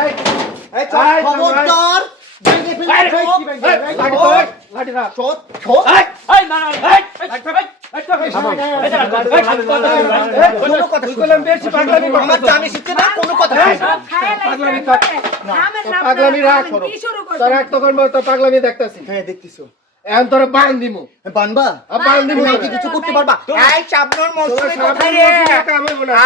এই খবরদার ভেঙে ফেলবে লাঠি না ছোট ছোট এই না এই কোনো কথা বললাম বেশি পাগলামি আমার জানি শিখছে না কোনো কথা পাগলামি পাগলামি রাখ তোর এক তখন তো পাগলামি দেখতাছি হ্যাঁ দেখতেছো এখন তোর বান দিমু বানবা বান দিমু তুমি কি কিছু করতে পারবা এই শাবনুর মৌসুমে কোথায় রে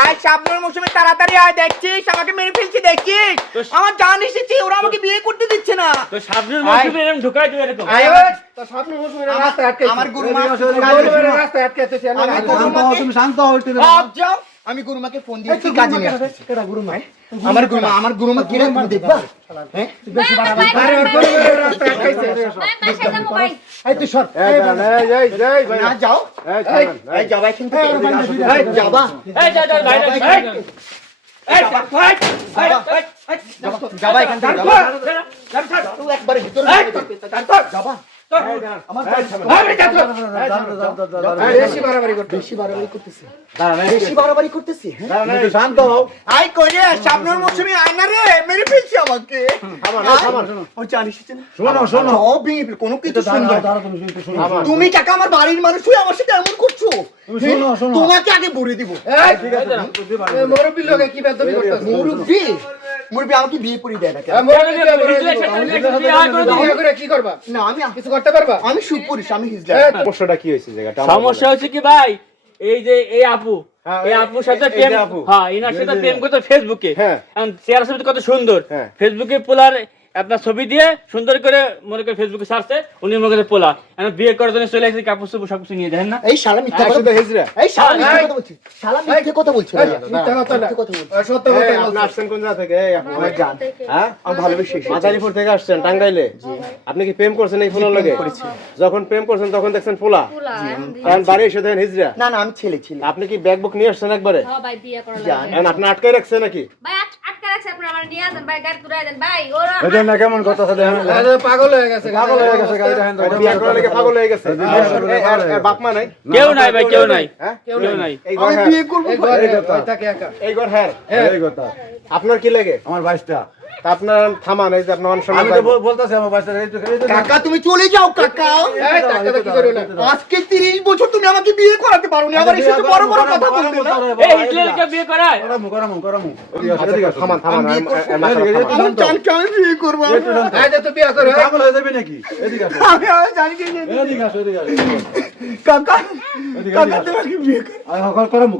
এই শাবনুর মৌসুমে তাড়াতাড়ি আয় দেখছিস আমাকে মেরে ফেলছি দেখছিস আমার জান এসেছে ওরা আমাকে বিয়ে করতে দিচ্ছে না তো শাবনুর মৌসুমে এরকম ঢুকাই দিও এরকম আয় তো শাবনুর মৌসুমে রাস্তা আটকে আমার গুরুমা রাস্তা আটকেতেছি তুমি শান্ত হও যাও আমি গুরুমাকে ফোন দিয়েছি কাজে নিয়ে আসছি কেডা গুরুমা আমার গুরুমা কি রে তুমি দেখবা হ্যাঁ বেশি বাড়াবাড়ি আরে ওর গুরুমার রাস্তা আটকাইছে এই তুই সর এই ভাই না যাও এই যাও এখান থেকে এই যাবা এই যা যা ভাই এই যাবা এখান থেকে যাবা তুই একবার ভিতরে যাবা আমার বেশি বাড়াবাড়ি করতে বেশি বাড়াবাড়ি করতেছি শান্ত হও আই কইরে শাবনুর মৌসুমী আয়না রে মেরে ফেলছি আমাকে ও জানিস না শোনো সব ভেঙে ফেল কোনো কিছু শুনবে তুমি কাকা আমার বাড়ির মানুষ হয়ে আমার সাথে এমন করছো তোমাকে আগে বলে দিব এই মুরব্বি লোকে কি বেদবি করতেছ মুরব্বি আমাকে বিয়ে করে দেয় না কেন? বিয়ে করে কি করবা না আমি কিছু করতে পারবা আমি সুপুরুষ আমি হিজলা সমস্যাটা কি হয়েছে জায়গাটা সমস্যা হচ্ছে কি ভাই এই যে এই আপুর সাথে প্রেম হ্যাঁ ইনার সাথে প্রেম করতে ফেসবুকে হ্যাঁ। চেহারা ছবি কত সুন্দর হ্যাঁ। ফেসবুকে পোলার আপনার ছবি দিয়ে সুন্দর করে মনে করে ফেসবুকে ছাড়ছে উনি মনে করে পোলা এখন বিয়ে করার জন্য চলে আসছে কাপড় চোপড় সবকিছু নিয়ে যায় না এই শালা মিথ্যা কথা হিজরা এই শালা মিথ্যা কথা বলছিস শালা মিথ্যা কথা বলছিস মিথ্যা কথা না সত্য কথা আপনি বলছো আসছেন কোন জায়গা থেকে এই আপনি আমার জান হ্যাঁ আমি ভালোবেসে মাদারীপুর থেকে আসছেন টাঙ্গাইলে আপনি কি প্রেম করছেন এই ফুলার লাগে যখন প্রেম করছেন তখন দেখছেন ফুলা কারণ বাড়ি এসে দেখেন হিজরা না না আমি ছেলে আপনি কি ব্যাগ বুক নিয়ে আসছেন একবারে ভাই বিয়ে করা জান এখন আপনি আটকাই রাখছেন নাকি ভাই আটকা রাখছে আপনি আমার নিয়ে আসেন ভাই গাড়ি তুলে দেন ভাই ওরা কেমন কথা আছে দেখেন পাগল হয়ে গেছে বিয়ে করার লাগে পাগল হয়ে গেছে এর বাপ মা নাই কেউ নাই ভাই কেউ নাই হ্যাঁ কেউ নাই এই ঘর আমি হ্যাঁ। বিয়ে করব তাকে একা এই ঘর হ্যাঁ এই কথা আপনার কি লাগে আমার বাইশটা তা আপনার থামান এই যে আপনার অনেক সময় আমি তো বলতাছি আমার বাইশটা কাকা তুমি চলে যাও কাকা এই টাকা কি করো না আজকে 30 বছর তুমি আমাকে বিয়ে করাতে পারো না আবার এসে বড় বড় কথা বলতে না এই হিটলারকে বিয়ে করায় করামু থামান থামান আমি জানকে আমি বিয়ে করব এই যে তুই বিয়ে করে পাগল হয়ে যাবি নাকি এদিকে আসো আমি জানি কি এদিকে আসো কাকা কাকা তোমাকে বিয়ে কর করামু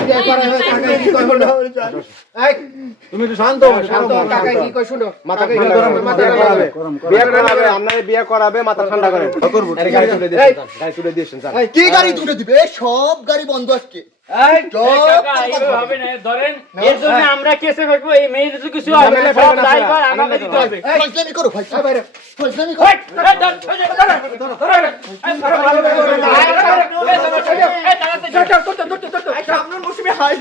বিয়ে করে টাকা কি করব না এই তুমি একটু শান্ত হও শান্ত টাকা কি কই শুনো মাথা টাকা কি ঠান্ডা করো, করেন, মাথা বিয়ে ঠান্ডা করাবে করো। বিয়ে করাবে আপনারে বিয়ে করাবে মাথা ঠান্ডা করেন করবো আরে গাড়ি তুলে দিয়েছেন গাড়ি তুলে দিয়েছেন স্যার কি গাড়ি তুলে দিবে এই সব গাড়ি বন্ধ আজকে এই কাকা এইভাবে হবে না ধরেন এর জন্য আমরা কেসে ফেলবো এই মেয়েদের তো কিছু হবে না সব ড্রাইভার আমাকে দিতে হবে ফজলামি করো ভাই এই বাইরে ফজলামি করো সামনের মৌসুমে হাই